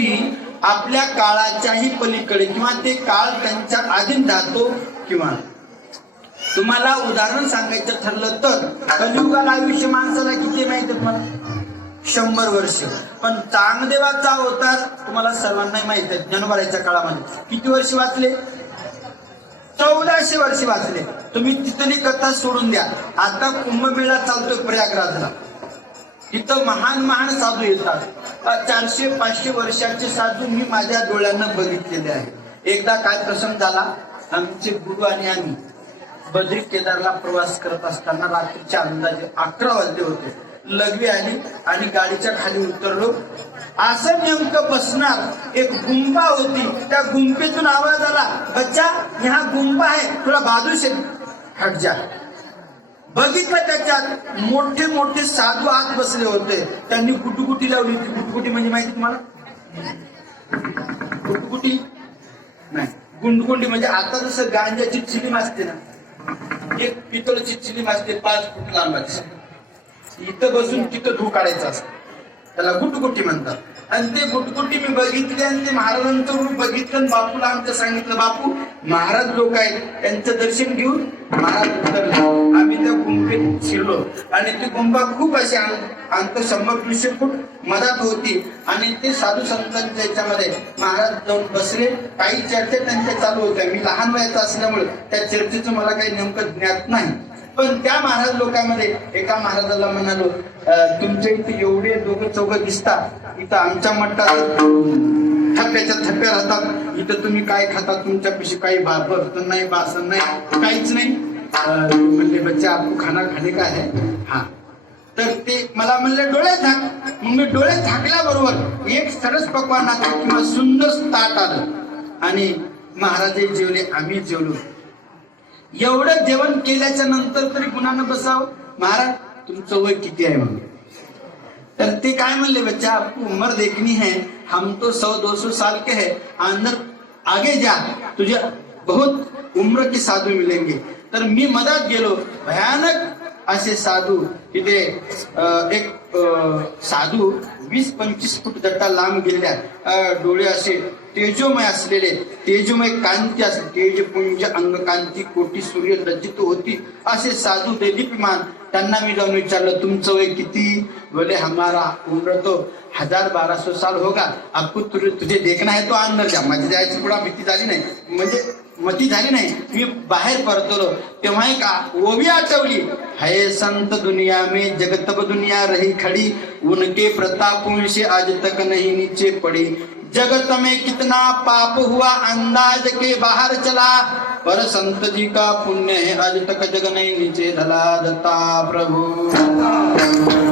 गोष्टी आपल्या काळाच्याही पलीकडे किंवा ते काळ त्यांच्या आधीन राहतो किंवा तुम्हाला उदाहरण सांगायचं ठरलं तर कलियुगाल आयुष्य माणसाला किती माहिती तुम्हाला? शंभर वर्ष. पण चांगदेवाचा अवतार तुम्हाला सर्वांना माहीत आहे ज्ञानोबाराच्या काळामध्ये. किती वर्ष वाचले? चौदाशे वर्ष वाचले. तुम्ही तिथली कथा सोडून द्या. आता कुंभमेळा चालतोय प्रयागराजला. इथं महान महान साधू येतात. चारशे पाचशे वर्षाचे साधू मी माझ्या डोळ्यानं बघितलेले आहे एकदा काय प्रसंग झाला? आमचे गुरु आणि आम्ही बद्री केदारला प्रवास करत असताना रात्रीच्या अंदाजे अकरा वाजले होते. लघवी आली आणि गाडीच्या खाली उतरलो. असं नेमकं बसणार एक गुंपा होती. त्या गुंपेतून आवाज आला बच्चा ह्या गुंबा आहे. तुला बाजू शेत हट जा. बघितलं त्याच्यात. मोठे मोठे साधू आत बसले होते. त्यांनी कुटुकुटी लावली. होती गुटगुटी म्हणजे माहिती तुम्हाला? कुटकुटी? नाही. गुंडगुंडी म्हणजे आता जसं गांजाची चिलीम असते ना. एक पितळची चिलीम असते पाच फूट लांबाची इथं बसून तिथं धू काढायचं असतं. त्याला गुटगुटी म्हणतात. आणि ते गुटगुटी मी बघितले आणि ते महाराजांचं रूप बघितलं बापूला आमचं सांगितलं बापू महाराज लोक आहेत त्यांचं दर्शन घेऊन महाराज उतरले. आम्ही त्या गुंफेत शिरलो. आणि ती गुंफा खूप अशी अंत शंभर दीडशे फूट मधात होती. आणि ते साधू संतांच्या याच्यामध्ये महाराज जाऊन बसले. काही चर्चा त्यांच्या चालू होत्या. मी लहान वयाचा असल्यामुळे त्या चर्चेचं मला काही नेमकं ज्ञात नाही. पण त्या महाराज लोकांमध्ये एका महाराजाला म्हणालो तुमच्या इथे एवढे दोघं चौघ दिसतात इथं आमच्या मठात थप्प्याच्या थप्प्या राहतात इथं तुम्ही काय खाता तुमच्यापाशी काही भात नाही बासन नाही काहीच नाही. म्हणले बच्चे आपण खाना खाणे काय आहे? हा. तर ते मला म्हणले डोळे झाक. मग मी डोळे झाकल्याबरोबर एक सरस पकवानाचं किंवा सुंदर ताट आलं. आणि महाराज जेवले आम्ही जेवलो. एवढं जेवण केल्याच्यानंतर तरी गुणानं बसावं? महाराज तुमचं वय किती आहे म्हणले तर ते काय म्हणले बच्चा आपको उम्र देखनी है हम तो सौ दो सौ साल के है अंदर आगे जा तुझे बहुत उम्र के साधू मिलेंगे। तर मी मधात गेलो भयानक असे साधू तिथे एक साधू वीस पंचवीस फूट दट्टा लांब गेलेल्या डोळे असे तेजोमय असलेले तेजोमय कांती असले तेजपुंज अंगकांती कोटी सूर्य रचित होती. असे साधू देदीप्यमान त्यांना मी जाऊन विचारलं तुमचं वय किती? बोले हमारा उमरतो हजार बारह सौ साल होगा. आपको तुझे तुझे देखना है तो अंदर जा. माझी जायची पुढे भीती झाली नाही. म्हणजे मती झाली नाही. मी बाहेर परतलो. तेव्हा का ओवी आठवली. है संत दुनिया में जगतब दुनिया रही खड़ी. उनके प्रतापों से आज तक नहीं नीचे पड़ी. जगत में कितना पाप हुआ अंदाज के बाहर चला. पर संत जी का पुण्य है आज तक जग नहीं नीचे ढला दत्ता प्रभु।